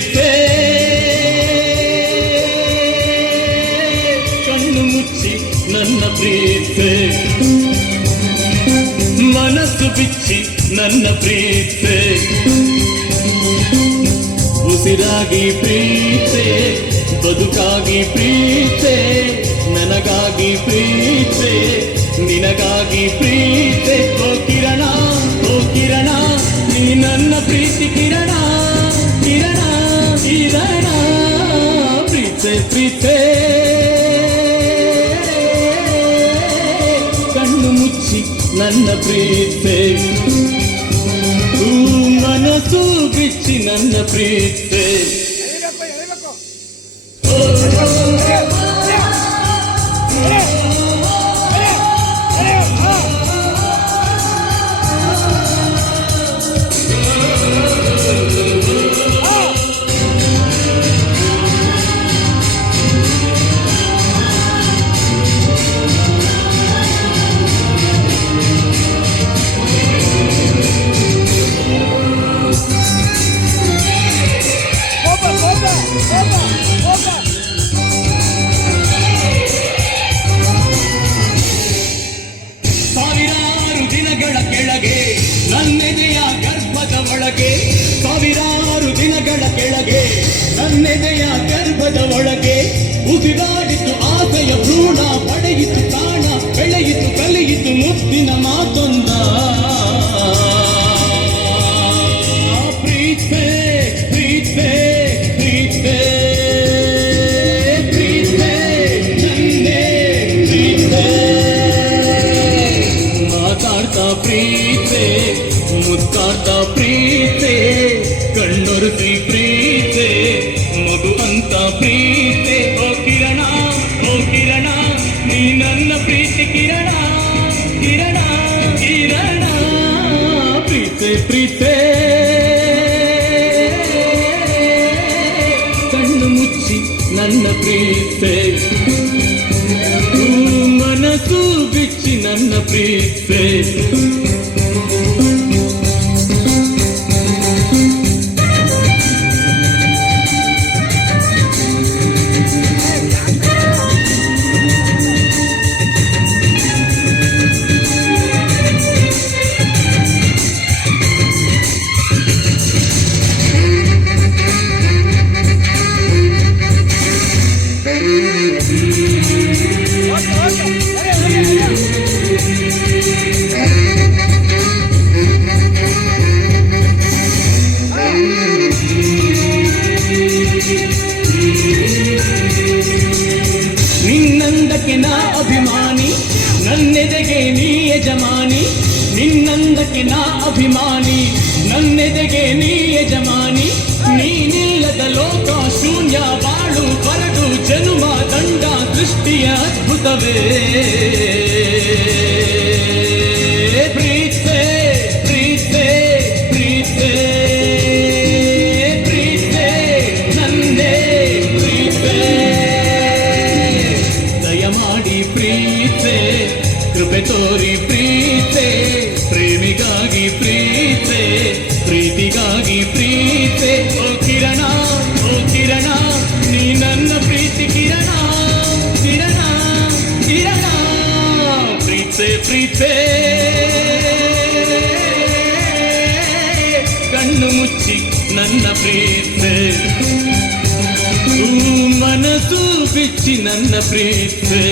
ಪ್ರೀತೆ ಕಣ್ಣು ಮುಚ್ಚಿ ನನ್ನ ಪ್ರೀತೆ ಮನಸ್ಸು ಬಿಚ್ಚಿ ನನ್ನ ಪ್ರೀತೆ ಉಸಿರಾಗಿ ಪ್ರೀತೆ ಬದುಕಾಗಿ ಪ್ರೀತೆ ನನಗಾಗಿ ಪ್ರೀತೆ ನಿನಗಾಗಿ ಪ್ರೀತೆ ಓ ಕಿರಣ ನೀ ನನ್ನ ಪ್ರೀತಿ ಕಿರಣ ಕಿರಣ ಕಿರಣ ಪ್ರೀತೆ ಕಣ್ಣು ಮುಚ್ಚಿ ನನ್ನ ಪ್ರೀತೆ ಮನಸ್ಸು ಬಿಚ್ಚಿ ನನ್ನ ಪ್ರೀತೆ ಸಾವಿರಾರು ದಿನಗಳ ಕೆಳಗೆ ನನ್ನೆದೆಯ ಗರ್ಭದ ಒಳಗೆ ಸಾವಿರಾರು ದಿನಗಳ ಕೆಳಗೆ ನನ್ನೆದೆಯ ಗರ್ಭದ ಒಳಗೆ ಉಸಿರಾಡಿತು ಆಸೆಯ ಭ್ರೂಣ ಪಡೆಯಿತು ತಾಣ ಬೆಳೆಯಿತು ಕಲಿಯಿತು ಮುತ್ತಿನ ಮಾತೊಂದ ಪ್ರೀತೆ ಪ್ರೀತೆ ಪ್ರೀತೆ ಪ್ರೀತೆ ನನ್ನೇ ಪ್ರೀತೆ ಮಾತಾಡ್ತಾ ಪ್ರೀತೆ ಮುತ್ತಾಡ್ತಾ ಪ್ರೀತೆ ಕಣ್ಣೊರೆಸಿ ಪ್ರೀತೆ ಮಗು ಅಂತ ಪ್ರೀತೆ ಓ ಕಿರಣ ನೀ ನನ್ನ ಪ್ರೀತಿ ಕಿರಣ ಕಿರಣ ಕಿರಣ ಪ್ರೀತೆ ಕಣ್ಣು ಮುಚ್ಚಿ ನನ್ನ ಪ್ರೀತೆ ಮನಸ್ಸು ಬಿಚ್ಚಿ ನನ್ನ ಪ್ರೀತೆ ನಿನ್ನಂದಕ್ಕೆ ನಾ ಅಭಿಮಾನಿ ನನ್ನೆದೆಗೆ ನೀ ಯಜಮಾನಿ ನಿನ್ನಂದಕ್ಕೆ ನಾ ಅಭಿಮಾನಿ ನನ್ನೆದೆಗೆ ನೀ ಯಜಮಾನಿ ನೀನಿಲ್ಲದ ಲೋಕ ಶೂನ್ಯ ಬಾಳು ಬರಡು ಜನುಮ ದಂಡ ದೃಷ್ಟಿಯ ಅದ್ಭುತವೇ ಪ್ರೀತೆ ಪ್ರೀತೆ ಪ್ರೀತೆ ಪ್ರೀತೆ ನನ್ನೇ ಪ್ರೀತೆ ದಯಮಾಡಿ ಪ್ರೀತೆ ಕೃಪೆ ತೋರಿ ಪ್ರೀತೆ ಪ್ರೇಮಿಗಾಗಿ ಪ್ರೀತೆ ಪ್ರೀತಿಗಾಗಿ ಪ್ರೀತೆ ಓ ಕಿರಣ ನೀ ನನ್ನ ಪ್ರೀತಿ ಕಿರಣ ಕಿರಣ ಕಿರಣ ಪ್ರೀತೆ ಕಣ್ಣು ಮುಚ್ಚಿ ನನ್ನ ಪ್ರೀತೆ ಮನಸ್ಸು ಬಿಚ್ಚಿ ನನ್ನ ಪ್ರೀತೆ